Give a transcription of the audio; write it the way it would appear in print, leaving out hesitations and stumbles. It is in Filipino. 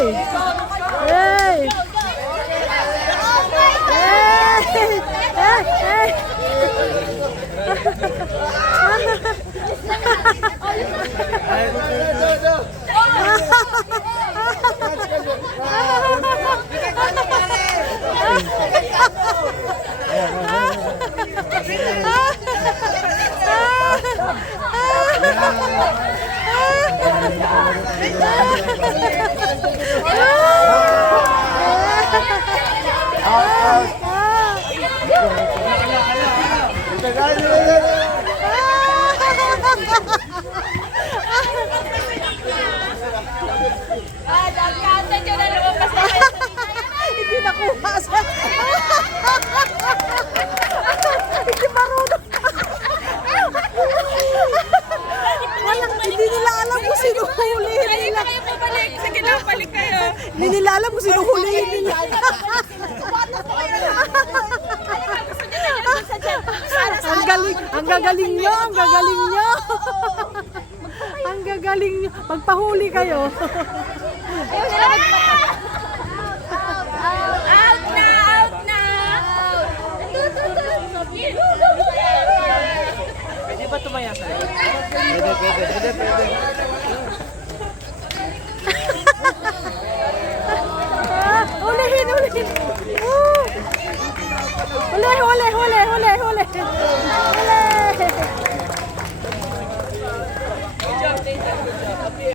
Hey! Hindi nakuha sa... Hindi marunong. Hindi nila alam kung sino hulihin nila. Sige na, balik kayo. Hindi nila alam kung sino hulihin nila. Ang gagaling nyo, ang gagaling nyo. Ang gagaling nyo. Magpahuli kayo. Out na! Out na! Pwede ba tumaya sa'yo? Pwede. Hulihin. Huli.